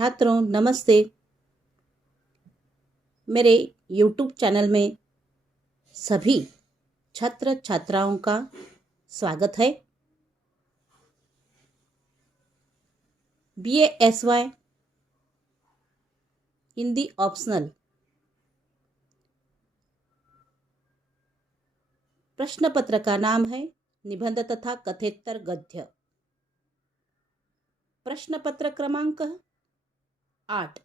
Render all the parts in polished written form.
छात्रों नमस्ते। मेरे YouTube चैनल में सभी छात्र छात्राओं का स्वागत है। BA हिंदी ऑप्शनल प्रश्न पत्र का नाम है निबंध तथा कथेतर गद्य। प्रश्न पत्र क्रमांक 8।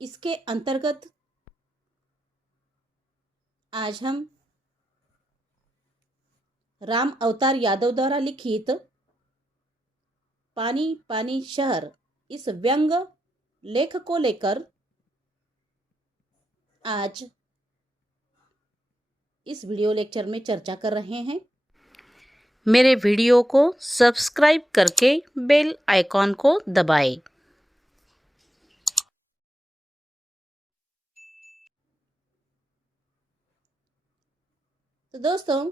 इसके अंतर्गत आज हम राम अवतार यादव द्वारा लिखित पानी पानी शहर इस व्यंग लेख को लेकर आज इस वीडियो लेक्चर में चर्चा कर रहे हैं। मेरे वीडियो को सब्सक्राइब करके बेल आइकॉन को दबाएं। तो दोस्तों,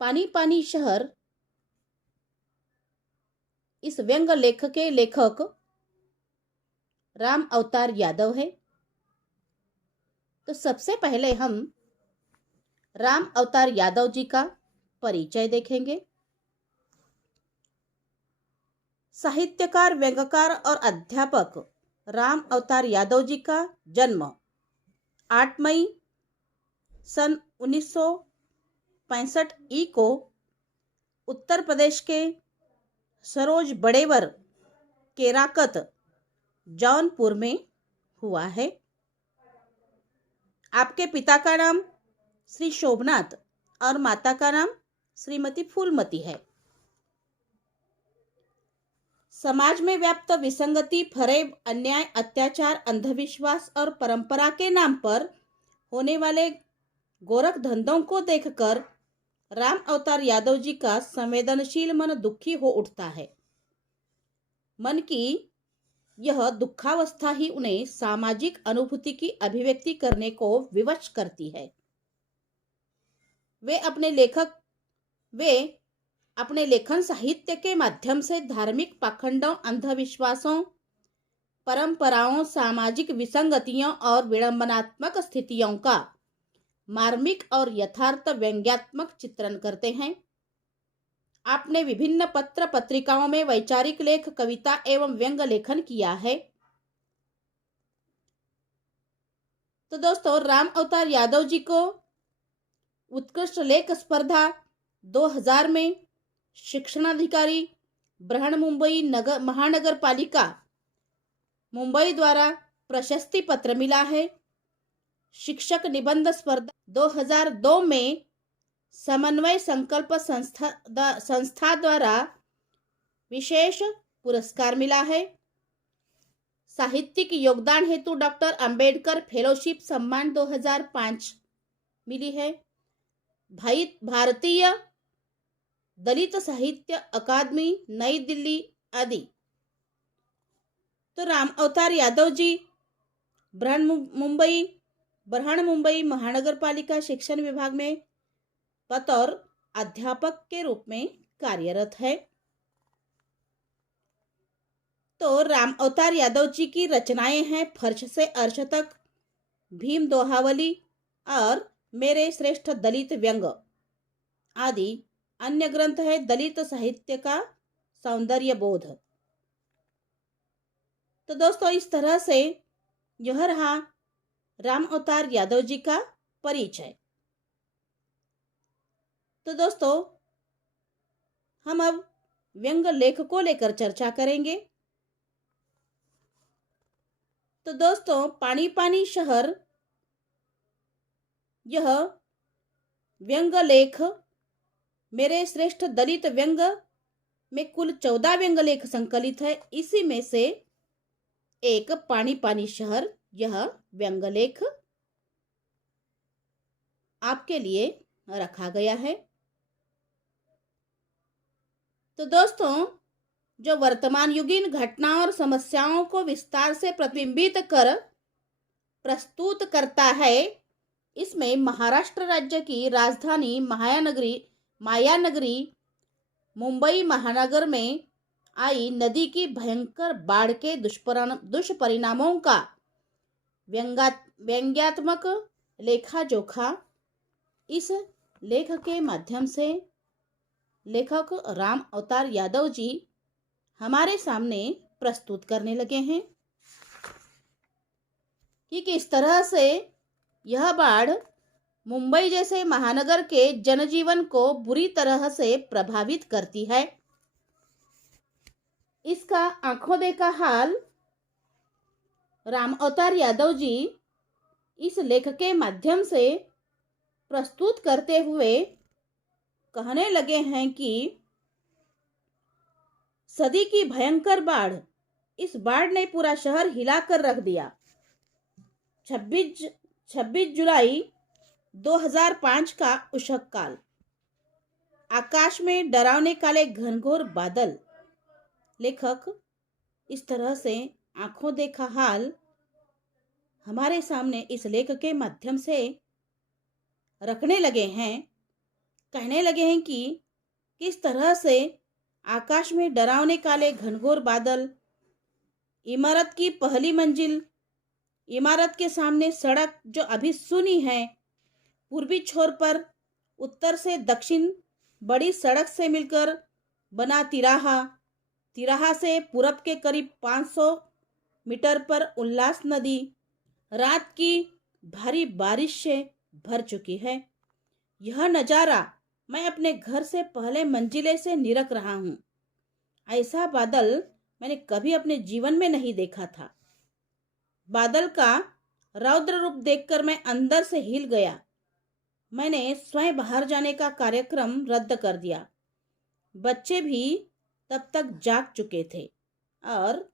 पानी पानी शहर इस व्यंग लेख के लेखक राम अवतार यादव है। तो सबसे पहले हम राम अवतार यादव जी का परिचय देखेंगे। साहित्यकार, व्यंग्यकार और अध्यापक राम अवतार यादव जी का जन्म 8 मई सन 1965 ई को उत्तर प्रदेश के सरोज बड़ेवर केराकत जौनपुर में हुआ है। आपके पिता का नाम श्री शोभनाथ और माता का नाम श्रीमती फूलमती है। समाज में व्याप्त विसंगति, फरेब, अन्याय, अत्याचार, अंधविश्वास और परंपरा के नाम पर होने वाले गोरख धंधों को देखकर राम अवतार यादव जी का संवेदनशील मन दुखी हो उठता है। मन की यह दुखावस्था ही उन्हें सामाजिक अनुभूति की अभिव्यक्ति करने को विवश करती है। वे अपने लेखन साहित्य के माध्यम से धार्मिक पाखंडों, अंधविश्वासों, परंपराओं, सामाजिक विसंगतियों और विडंबनात्मक स्थितियों का मार्मिक और यथार्थ व्यंग्यात्मक चित्रण करते हैं। आपने विभिन्न पत्र पत्रिकाओं में वैचारिक लेख, कविता एवं व्यंग लेखन किया है। तो दोस्तों, राम अवतार यादव जी को उत्कृष्ट लेख स्पर्धा 2000 में शिक्षणाधिकारी बृहन मुंबई महानगर पालिका मुंबई द्वारा प्रशस्ति पत्र मिला है। शिक्षक निबंध स्पर्धा 2002 में समन्वय संकल्प संस्था द्वारा विशेष पुरस्कार मिला है। साहित्यिक योगदान हेतु डॉक्टर अंबेडकर फेलोशिप सम्मान 2005 मिली है। भारतीय दलित साहित्य अकादमी नई दिल्ली आदि। तो राम अवतार यादव जी बृहन मुंबई महानगर पालिका शिक्षण विभाग में बतौर अध्यापक के रूप में कार्यरत है। तो राम अवतार यादव जी की रचनाएं हैं फर्श से अर्श तक, भीम दोहावली और मेरे श्रेष्ठ दलित व्यंग आदि। अन्य ग्रंथ है दलित साहित्य का सौंदर्य बोध। तो दोस्तों, इस तरह से यह रहा राम अवतार यादव जी का परिचय। तो दोस्तों, हम अब व्यंग लेख को लेकर चर्चा करेंगे। तो दोस्तों, पानी पानी शहर यह व्यंग लेख मेरे श्रेष्ठ दलित व्यंग में कुल 14 व्यंग लेख संकलित है। इसी में से एक पानी पानी शहर यह व्यंग लेख आपके लिए रखा गया है। तो दोस्तों, जो वर्तमान युगीन घटनाओं और समस्याओं को विस्तार से प्रतिबिंबित कर प्रस्तुत करता है, इसमें महाराष्ट्र राज्य की राजधानी मायानगरी मुंबई महानगर में आई नदी की भयंकर बाढ़ के दुष्परिणामों का व्यंग्यात्मक लेखा जोखा इस लेख के माध्यम से लेखक राम अवतार यादव जी हमारे सामने प्रस्तुत करने लगे हैं कि किस तरह से यह बाढ़ मुंबई जैसे महानगर के जनजीवन को बुरी तरह से प्रभावित करती है। इसका आंखों देखा हाल राम अवतार यादव जी इस लेख के माध्यम से प्रस्तुत करते हुए कहने लगे हैं कि सदी की भयंकर बाढ़, इस बाढ़ ने पूरा शहर हिलाकर रख दिया। 26 जुलाई 2005 का उषक काल, आकाश में डरावने काले घनघोर बादल। लेखक इस तरह से आंखों देखा हाल हमारे सामने इस लेख के माध्यम से रखने लगे हैं, कहने लगे हैं कि किस तरह से आकाश में डरावने काले घनघोर बादल, इमारत की पहली मंजिल, इमारत के सामने सड़क जो अभी सुनी है, पूर्वी छोर पर उत्तर से दक्षिण बड़ी सड़क से मिलकर बना तिराहा, तिराहा से पूरब के करीब 500 मीटर पर उल्लास नदी रात की भारी बारिश से भर चुकी है। यह नज़ारा मैं अपने घर से पहले मंजिले से निरख रहा हूँ। ऐसा बादल मैंने कभी अपने जीवन में नहीं देखा था। बादल का रौद्र रूप देखकर मैं अंदर से हिल गया। मैंने स्वयं बाहर जाने का कार्यक्रम रद्द कर दिया। बच्चे भी तब तक जाग चुके थे और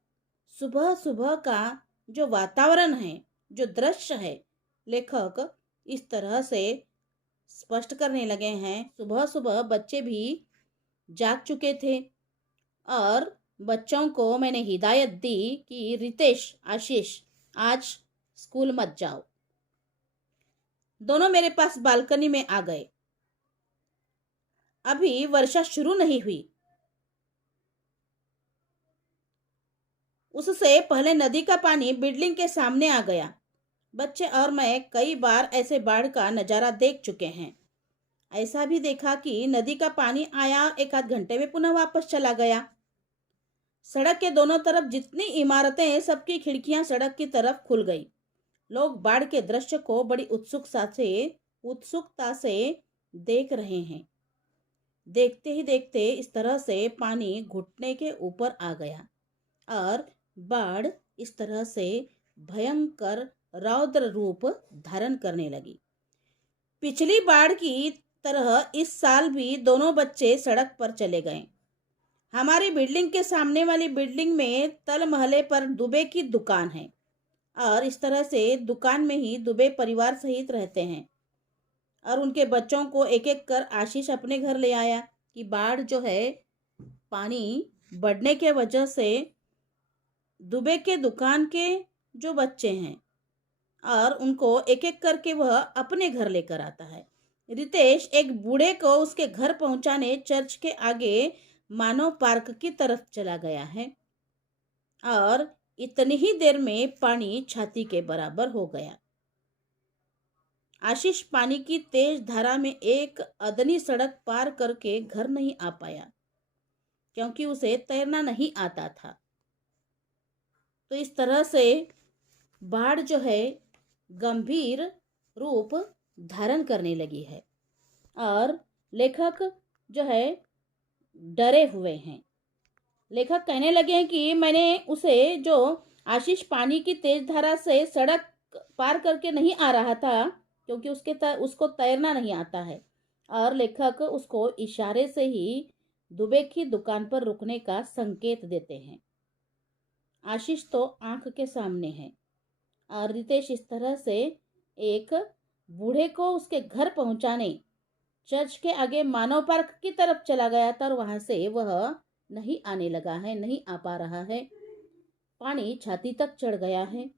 सुबह सुबह का जो वातावरण है, जो दृश्य है, लेखक इस तरह से स्पष्ट करने लगे हैं। सुबह सुबह बच्चे भी जाग चुके थे और बच्चों को मैंने हिदायत दी कि रितेश, आशीष, आज स्कूल मत जाओ। दोनों मेरे पास बालकनी में आ गए। अभी वर्षा शुरू नहीं हुई, उससे पहले नदी का पानी बिल्डिंग के सामने आ गया। बच्चे और मैं कई बार ऐसे बाढ़ का नज़ारा देख चुके हैं। ऐसा भी देखा कि नदी का पानी आया, एक आध घंटे में पुनः वापस चला गया। सड़क के दोनों तरफ जितनी इमारतें, सबकी खिड़कियां सड़क की तरफ खुल गई। लोग बाढ़ के दृश्य को बड़ी उत्सुकता से देख रहे हैं। देखते ही देखते इस तरह से पानी घुटने के ऊपर आ गया और बाढ़ इस तरह से भयंकर रौद्र रूप धारण करने लगी। पिछली बाढ़ की तरह इस साल भी दोनों बच्चे सड़क पर चले गए। हमारी बिल्डिंग के सामने वाली बिल्डिंग में तल महले पर दुबे की दुकान है और इस तरह से दुकान में ही दुबे परिवार सहित रहते हैं और उनके बच्चों को एक एक कर आशीष अपने घर ले आया कि बाढ़ जो है, पानी बढ़ने के वजह से दुबे के दुकान के जो बच्चे हैं और उनको एक एक करके वह अपने घर लेकर आता है। रितेश एक बूढ़े को उसके घर पहुंचाने चर्च के आगे मानव पार्क की तरफ चला गया है और इतनी ही देर में पानी छाती के बराबर हो गया। आशीष पानी की तेज धारा में एक अदनी सड़क पार करके घर नहीं आ पाया क्योंकि उसे तैरना नहीं आता था। तो इस तरह से बाढ़ जो है गंभीर रूप धारण करने लगी है और लेखक जो है डरे हुए हैं। लेखक कहने लगे हैं कि मैंने उसे, जो आशीष पानी की तेज धारा से सड़क पार करके नहीं आ रहा था क्योंकि उसको तैरना नहीं आता है, और लेखक उसको इशारे से ही दुबे की दुकान पर रुकने का संकेत देते हैं। आशीष तो आंख के सामने है और रितेश इस तरह से एक बूढ़े को उसके घर पहुंचाने चर्च के आगे मानव पार्क की तरफ चला गया था और वहां से वह नहीं आने लगा है, नहीं आ पा रहा है। पानी छाती तक चढ़ गया है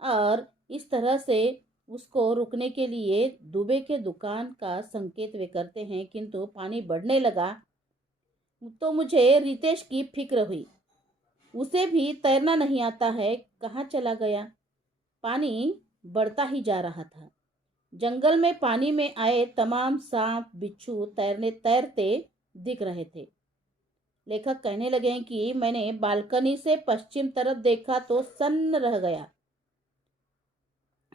और इस तरह से उसको रुकने के लिए दुबे के दुकान का संकेत वे करते हैं, किंतु पानी बढ़ने लगा। तो मुझे रितेश की फिक्र हुई। उसे भी तैरना नहीं आता है, कहाँ चला गया। पानी बढ़ता ही जा रहा था। जंगल में पानी में आए तमाम सांप बिच्छू तैरते दिख रहे थे। लेखक कहने लगे कि मैंने बालकनी से पश्चिम तरफ देखा तो सन्न रह गया।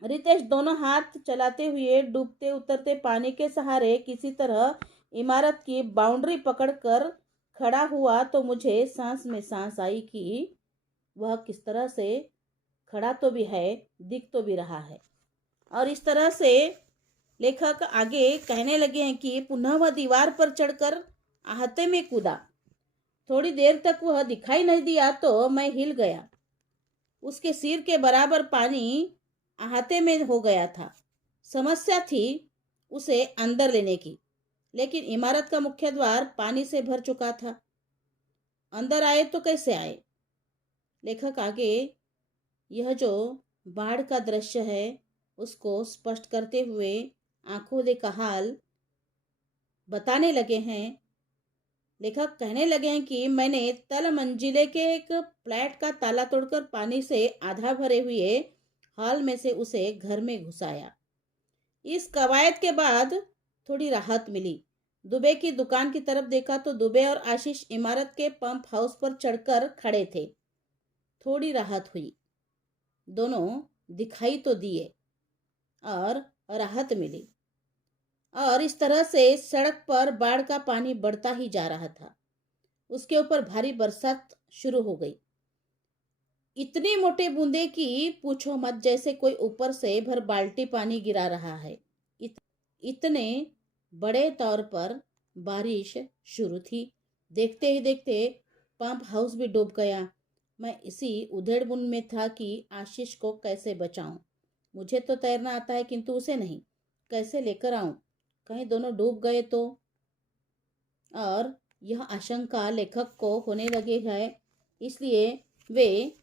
रितेश दोनों हाथ चलाते हुए डूबते उतरते पानी के सहारे किसी तरह इमारत की बाउंड्री पकड़कर खड़ा हुआ तो मुझे सांस में सांस आई कि वह किस तरह से खड़ा तो भी है, दिख तो भी रहा है। और इस तरह से लेखक आगे कहने लगे हैं कि पुनः वह दीवार पर चढ़कर आहते में कूदा। थोड़ी देर तक वह दिखाई नहीं दिया तो मैं हिल गया। उसके सिर के बराबर पानी आहते में हो गया था। समस्या थी उसे अंदर लेने की, लेकिन इमारत का मुख्य द्वार पानी से भर चुका था। अंदर आए तो कैसे आए। लेखक आगे यह जो बाढ़ का दृश्य है उसको स्पष्ट करते हुए आंखों देखा हाल बताने लगे हैं। लेखक कहने लगे हैं कि मैंने तल मंजिले के एक फ्लैट का ताला तोड़कर पानी से आधा भरे हुए हॉल में से उसे घर में घुसाया। इस कवायद के बाद थोड़ी राहत मिली। दुबे की दुकान की तरफ देखा तो दुबे और आशीष इमारत के पंप हाउस पर चढ़कर खड़े थे। थोड़ी राहत हुई। दोनों दिखाई तो दिए और राहत मिली। और इस तरह से सड़क पर बाढ़ का पानी बढ़ता ही जा रहा था। उसके ऊपर भारी बरसात शुरू हो गई। इतनी मोटे बूंदे की पूछो मत, जैसे कोई ऊपर से भर बाल्टी पानी गिरा रहा है। इतने बड़े तौर पर बारिश शुरू थी। देखते ही देखते पंप हाउस भी डूब गया। मैं इसी उधेड़बुन में था कि आशीष को कैसे बचाऊं। मुझे तो तैरना आता है किंतु उसे नहीं। कैसे लेकर आऊं, कहीं दोनों डूब गए तो। और यह आशंका लेखक को होने लगी है, इसलिए वे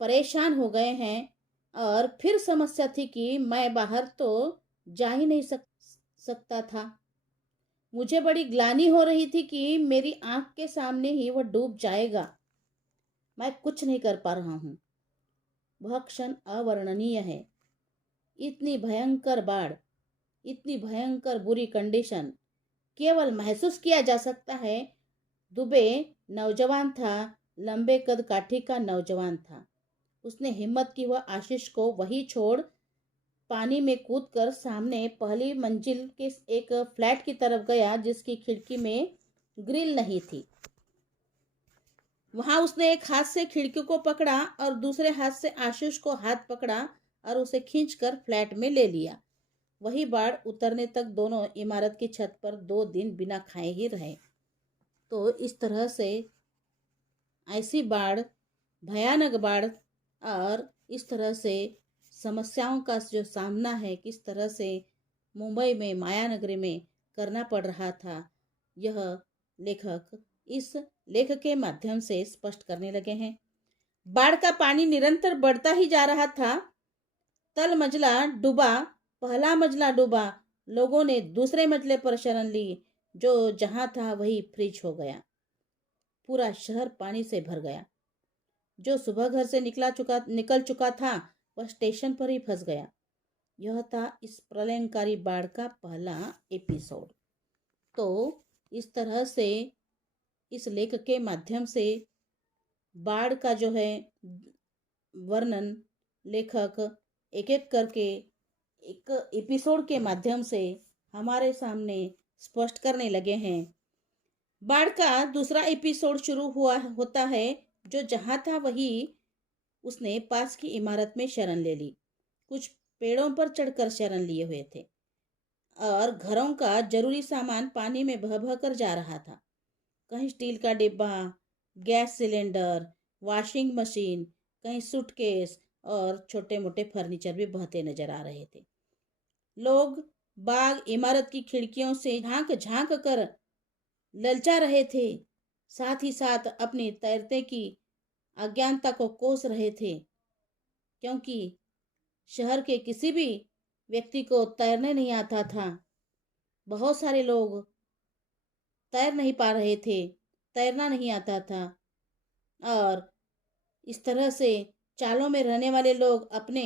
परेशान हो गए हैं। और फिर समस्या थी कि मैं बाहर तो जा ही नहीं सकता था। मुझे बड़ी ग्लानि हो रही थी कि मेरी आंख के सामने ही वह डूब जाएगा। मैं कुछ नहीं कर पा रहा हूँ। वह क्षण अवर्णनीय है। इतनी भयंकर बाढ़, इतनी भयंकर बुरी कंडीशन केवल महसूस किया जा सकता है। दुबे नौजवान था, लंबे कद काठी का नौजवान था। उसने हिम्मत की, वह आशीष को वही छोड़ पानी में कूदकर सामने पहली मंजिल के एक फ्लैट की तरफ गया जिसकी खिड़की में ग्रिल नहीं थी। वहां उसने एक हाथ से खिड़की को पकड़ा और दूसरे हाथ से आशीष को हाथ पकड़ा और उसे खींचकर फ्लैट में ले लिया। वही बाढ़ उतरने तक दोनों इमारत की छत पर 2 दिन बिना खाए ही रहे। तो इस तरह से ऐसी बाढ़, भयानक बाढ़, और इस तरह से समस्याओं का जो सामना है किस तरह से मुंबई में मायानगरी में करना पड़ रहा था, यह लेखक इस लेख के माध्यम से स्पष्ट करने लगे हैं। बाढ़ का पानी निरंतर बढ़ता ही जा रहा था। तल मंजिला डूबा, पहला मंजिला डूबा। लोगों ने दूसरे मंजिले पर शरण ली। जो जहां था वही फ्रीज हो गया। पूरा शहर पानी से भर गया। जो सुबह घर से निकल चुका था वह स्टेशन पर ही फंस गया। यह था इस प्रलयंकारी बाढ़ का पहला एपिसोड। तो इस तरह से इस लेख के माध्यम से बाढ़ का जो है वर्णन लेखक एक एक करके एक एपिसोड के माध्यम से हमारे सामने स्पष्ट करने लगे हैं। बाढ़ का दूसरा एपिसोड शुरू होता है। जो जहां था वही उसने पास की इमारत में शरण ले ली। कुछ पेड़ों पर चढ़कर शरण लिए हुए थे और घरों का जरूरी सामान पानी में बह बह कर जा रहा था। कहीं स्टील का डिब्बा, गैस सिलेंडर, वॉशिंग मशीन, कहीं सूटकेस और छोटे मोटे फर्नीचर भी बहते नजर आ रहे थे। लोग बाग इमारत की खिड़कियों से झांक झांक कर ललचा रहे थे, साथ ही साथ अपनी तैरते की अज्ञानता को कोस रहे थे, क्योंकि शहर के किसी भी व्यक्ति को तैरने नहीं आता था। बहुत सारे लोग तैर नहीं पा रहे थे। तैरना नहीं आता था। और इस तरह से चालों में रहने वाले लोग अपने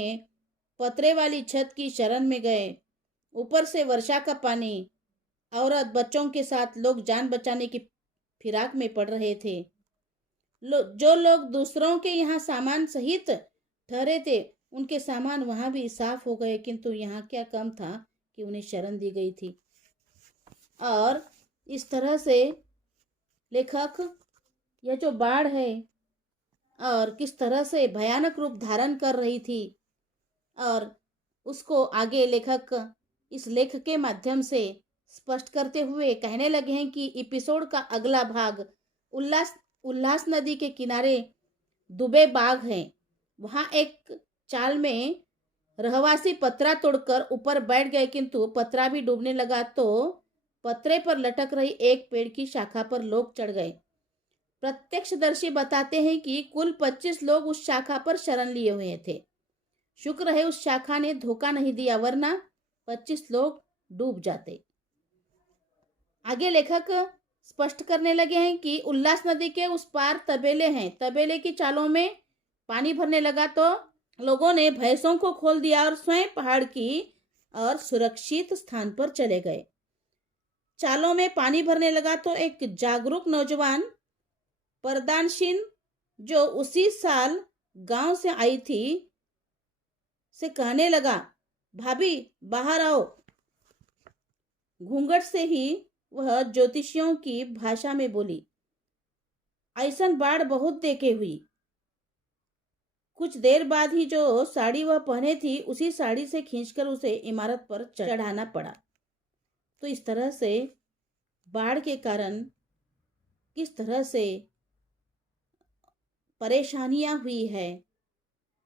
पतरे वाली छत की शरण में गए। ऊपर से वर्षा का पानी, औरत बच्चों के साथ लोग जान बचाने की फिराक में पड़ रहे थे। जो लोग दूसरों के यहाँ सामान सहित ठहरे थे, उनके सामान वहां भी साफ हो गए, किंतु यहाँ क्या कम था कि उन्हें शरण दी गई थी। और इस तरह से लेखक यह जो बाढ़ है और किस तरह से भयानक रूप धारण कर रही थी, और उसको आगे लेखक इस लेख के माध्यम से स्पष्ट करते हुए कहने लगे हैं कि एपिसोड का अगला भाग उल्लास नदी के किनारे दुबे बाग है। वहां एक चाल में रहवासी पतरा तोड़कर ऊपर बैठ गए, किंतु पतरा भी डूबने लगा तो पतरे पर लटक रही एक पेड़ की शाखा पर लोग चढ़ गए। प्रत्यक्षदर्शी बताते हैं कि कुल 25 लोग उस शाखा पर शरण लिए हुए थे। शुक्र है उस शाखा ने धोखा नहीं दिया, वरना 25 लोग डूब जाते। आगे लेखक स्पष्ट करने लगे हैं कि उल्लास नदी के उस पार तबेले हैं। तबेले की चालों में पानी भरने लगा तो लोगों ने भैंसों को खोल दिया और स्वयं पहाड़ की और सुरक्षित स्थान पर चले गए। चालों में पानी भरने लगा तो एक जागरूक नौजवान परदानशीन, जो उसी साल गांव से आई थी, से कहने लगा, भाभी बाहर आओ। घूंघट से ही वह ज्योतिषियों की भाषा में बोली, ऐसन बाढ़ बहुत देखे हुई। कुछ देर बाद ही जो साड़ी वह पहने थी, उसी साड़ी से खींचकर उसे इमारत पर चढ़ाना पड़ा। तो इस तरह से बाढ़ के कारण किस तरह से परेशानियां हुई है,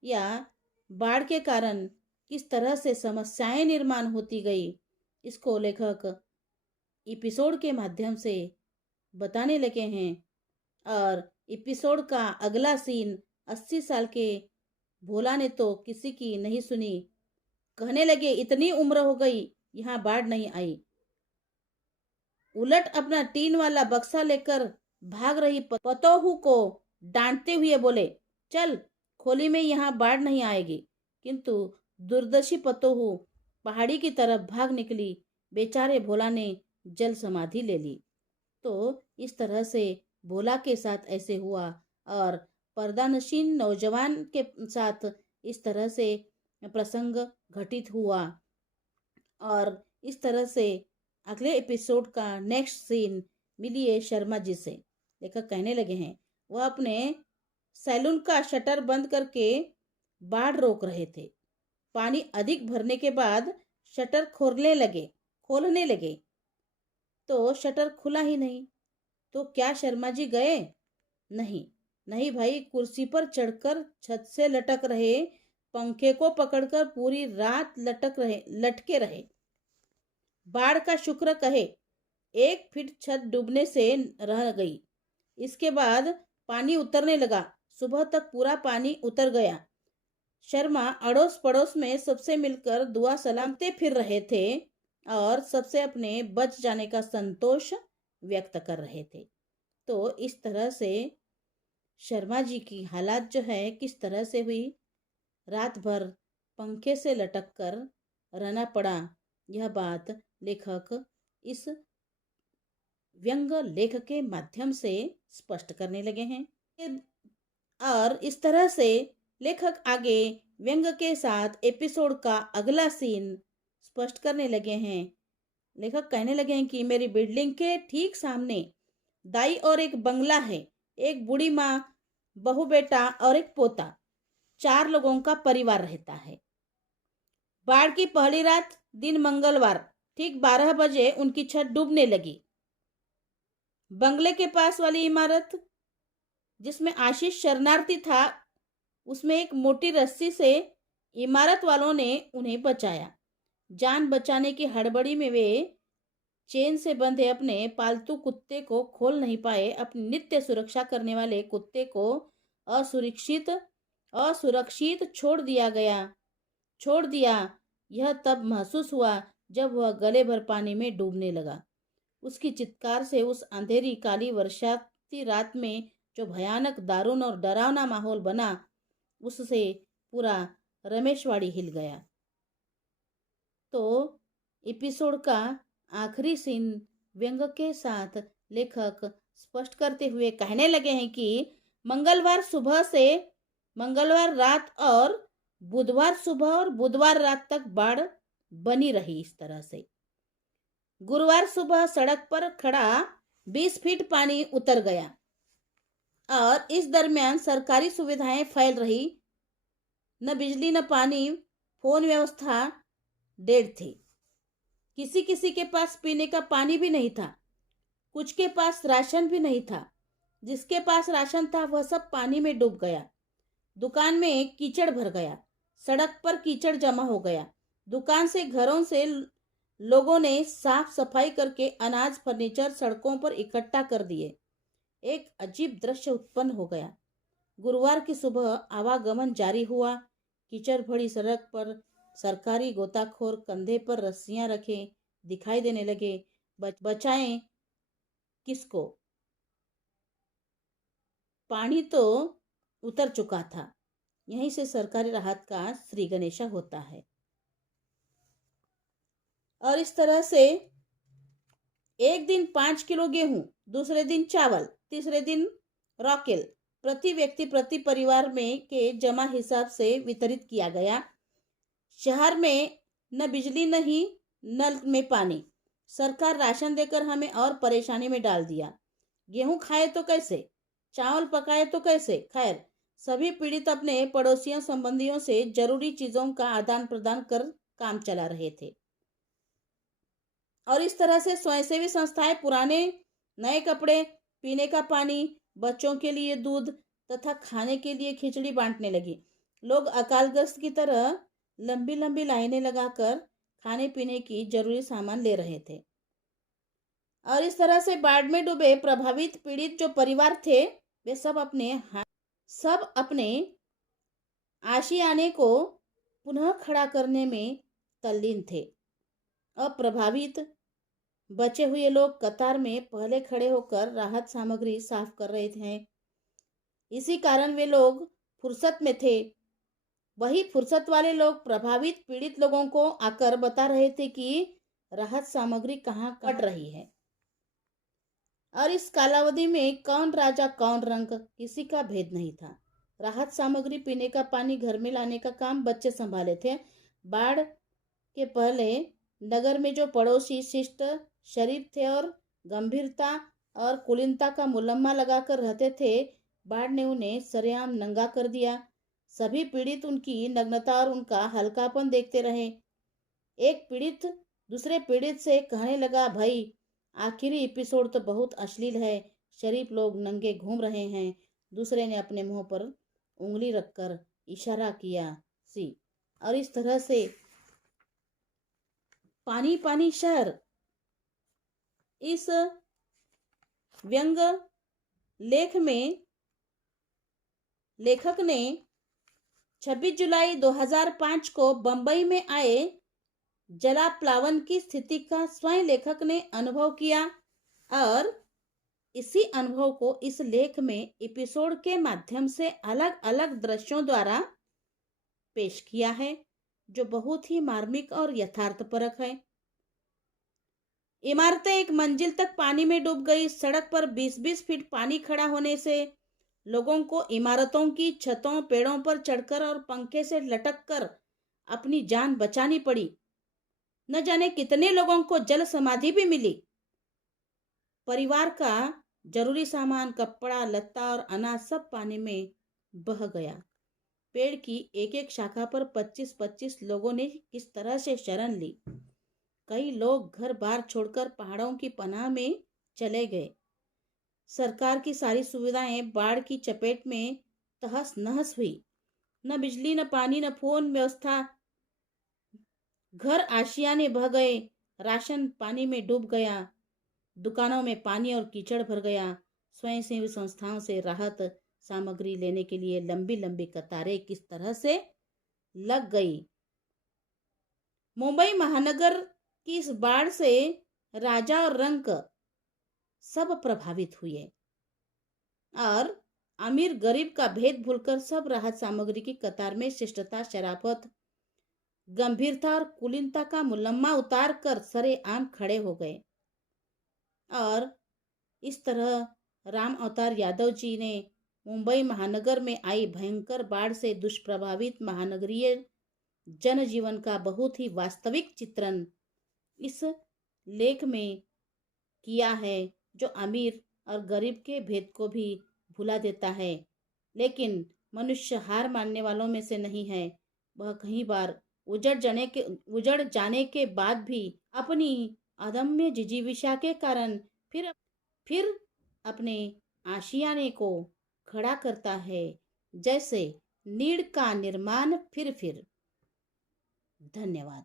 या बाढ़ के कारण किस तरह से समस्याएं निर्माण होती गई, इसको लेखक एपिसोड के माध्यम से बताने लगे हैं। और एपिसोड का अगला सीन 80 साल के भोला ने तो किसी की नहीं सुनी। कहने लगे, इतनी उम्र हो गई यहाँ बाढ़ नहीं आई। उलट अपना टीन वाला बक्सा लेकर भाग रही पतोहू को डांटते हुए बोले, चल खोली में यहाँ बाढ़ नहीं आएगी। किंतु दूरदर्शी पतोहू पहाड़ी की तरफ भाग निकली। बेचारे भोला ने जल समाधि ले ली। तो इस तरह से भोला के साथ ऐसे हुआ, और पर्दानशीन नौजवान के साथ इस तरह से प्रसंग घटित हुआ। और इस तरह से अगले एपिसोड का नेक्स्ट सीन मिलिए शर्मा जी से। लेखक कहने लगे हैं, वह अपने सैलून का शटर बंद करके बाढ़ रोक रहे थे। पानी अधिक भरने के बाद शटर खोलने लगे तो शटर खुला ही नहीं। तो क्या शर्मा जी गए? नहीं नहीं भाई, कुर्सी पर चढ़कर छत से लटक रहे, पंखे को पकड़कर पूरी रात लटके रहे। बाढ़ का शुक्र कहे 1 फीट छत डूबने से रह गई। इसके बाद पानी उतरने लगा। सुबह तक पूरा पानी उतर गया। शर्मा अड़ोस पड़ोस में सबसे मिलकर दुआ सलामते फिर रहे थे और सबसे अपने बच जाने का संतोष व्यक्त कर रहे थे। तो इस तरह से शर्मा जी की हालात जो है किस तरह से हुई, रात भर पंखे से लटक कर रहना पड़ा, यह बात लेखक इस व्यंग लेख के माध्यम से स्पष्ट करने लगे हैं। और इस तरह से लेखक आगे व्यंग के साथ एपिसोड का अगला सीन स्पष्ट करने लगे हैं। लेखक कहने लगे हैं कि मेरी बिल्डिंग के ठीक सामने दाई और एक बंगला है। एक बूढ़ी माँ, बहू बेटा और एक पोता, 4 लोगों का परिवार रहता है। बाढ़ की पहली रात दिन मंगलवार ठीक 12 बजे उनकी छत डूबने लगी। बंगले के पास वाली इमारत जिसमें आशीष शरणार्थी था, उसमें एक मोटी रस्सी से इमारत वालों ने उन्हें बचाया। जान बचाने की हड़बड़ी में वे चेन से बंधे अपने पालतू कुत्ते को खोल नहीं पाए। अपनी नित्य सुरक्षा करने वाले कुत्ते को असुरक्षित छोड़ दिया। यह तब महसूस हुआ जब वह गले भर पानी में डूबने लगा। उसकी चित्कार से उस अंधेरी काली वर्षा बीतती रात में जो भयानक दारुण और डरावना माहौल बना, उससे पूरा रमेशवाड़ी हिल गया। तो एपिसोड का आखिरी सीन व्यंग के साथ लेखक स्पष्ट करते हुए कहने लगे हैं कि मंगलवार रात और बुधवार सुबह और बुधवार रात तक बाढ़ बनी रही। इस तरह से गुरुवार सुबह सड़क पर खड़ा 20 फीट पानी उतर गया और इस दरमियान सरकारी सुविधाएं फैल रही। न बिजली न पानी, फोन व्यवस्था डेड थी। किसी किसी के पास पीने का पानी भी नहीं था, कुछ के पास राशन भी नहीं था। जिसके पास राशन था वह सब पानी में डूब गया। दुकान में कीचड़ भर गया, सड़क पर कीचड़ जमा हो गया। दुकान से घरों से लोगों ने साफ सफाई करके अनाज फर्नीचर सड़कों पर इकट्ठा कर दिए। एक अजीब दृश्य उत्पन्न हो गया। गुरुवार की सुबह आवागमन जारी हुआ। कीचड़ भरी सड़क पर सरकारी गोताखोर कंधे पर रस्सियां रखे दिखाई देने लगे। बचाएं किसको? पानी तो उतर चुका था। यहीं से सरकारी राहत का श्री गणेशा होता है। और इस तरह से एक दिन 5 किलो गेहूं, दूसरे दिन चावल, तीसरे दिन रॉकेल प्रति व्यक्ति प्रति परिवार में के जमा हिसाब से वितरित किया गया। शहर में न बिजली नहीं, नल में पानी। सरकार राशन देकर हमें और परेशानी में डाल दिया। गेहूं खाए तो कैसे, चावल पकाए तो कैसे। खैर, सभी पीड़ित अपने पड़ोसियों संबंधियों से जरूरी चीजों का आदान प्रदान कर काम चला रहे थे। और इस तरह से स्वयंसेवी संस्थाएं पुराने नए कपड़े, पीने का पानी, बच्चों के लिए दूध तथा खाने के लिए खिचड़ी बांटने लगी। लोग अकालग्रस्त की तरह लंबी लंबी लाइनें लगाकर खाने पीने की जरूरी सामान ले रहे थे। और इस तरह से बाढ़ में डूबे प्रभावित पीड़ित जो परिवार थे, वे सब अपने आशियाने को पुनः खड़ा करने में तल्लीन थे। अब प्रभावित बचे हुए लोग कतार में पहले खड़े होकर राहत सामग्री साफ कर रहे थे। इसी कारण वे लोग फुर्सत में थे। वही फुर्सत वाले लोग प्रभावित पीड़ित लोगों को आकर बता रहे थे कि राहत सामग्री कहाँ कट रही है। और इस कालावधि में कौन राजा कौन रंक, किसी का भेद नहीं था। राहत सामग्री, पीने का पानी घर में लाने का काम बच्चे संभाले थे। बाढ़ के पहले नगर में जो पड़ोसी शिष्ट शरीफ थे और गंभीरता और कुलीनता का मुलम्मा लगाकर रहते थे, बाढ़ ने उन्हें सरेआम नंगा कर दिया। सभी पीड़ित उनकी नग्नता और उनका हल्कापन देखते रहे। एक पीड़ित दूसरे पीड़ित से कहने लगा, भाई आखिरी एपिसोड तो बहुत अश्लील है, शरीफ लोग नंगे घूम रहे हैं। दूसरे ने अपने मुंह पर उंगली रखकर इशारा किया सी। और इस तरह से पानी पानी शहर, इस व्यंग लेख में लेखक ने 26 जुलाई 2005 को बंबई में आए जलाप्लावन की स्थिति का स्वयं लेखक ने अनुभव किया और इसी अनुभव को इस लेख में एपिसोड के माध्यम से अलग अलग दृश्यों द्वारा पेश किया है, जो बहुत ही मार्मिक और यथार्थपरक है। इमारतें एक मंजिल तक पानी में डूब गई। सड़क पर 20-20 फीट पानी खड़ा होने से लोगों को इमारतों की छतों, पेड़ों पर चढ़कर और पंखे से लटक कर अपनी जान बचानी पड़ी। न जाने कितने लोगों को जल समाधि भी मिली। परिवार का जरूरी सामान, कपड़ा लत्ता और अनाज सब पानी में बह गया। पेड़ की एक एक शाखा पर 25-25 लोगों ने किस तरह से शरण ली। कई लोग घर बार छोड़कर पहाड़ों की पनाह में चले गए। सरकार की सारी सुविधाएं बाढ़ की चपेट में तहस नहस हुई। न बिजली, न पानी, न फोन व्यवस्था। घर आशियाने बह गए। राशन पानी में डूब गया। दुकानों में पानी और कीचड़ भर गया। स्वयंसेवी संस्थाओं से राहत सामग्री लेने के लिए लंबी लंबी कतारें किस तरह से लग गई। मुंबई महानगर की इस बाढ़ से राजा और रंक सब प्रभावित हुए। और अमीर गरीब का भेद भूलकर सब राहत सामग्री की कतार में शिष्टता, शराफत, गंभीरता और कुलीनता का मुलम्मा उतार कर सरेआम खड़े हो गए। और इस तरह राम अवतार यादव जी ने मुंबई महानगर में आई भयंकर बाढ़ से दुष्प्रभावित महानगरीय जनजीवन का बहुत ही वास्तविक चित्रण इस लेख में किया है, जो अमीर और गरीब के भेद को भी भुला देता है। लेकिन मनुष्य हार मानने वालों में से नहीं है। वह कई बार उजड़ जाने के बाद भी अपनी अदम्य जिजीविषा के कारण फिर अपने आशियाने को खड़ा करता है, जैसे नीड़ का निर्माण फिर। धन्यवाद।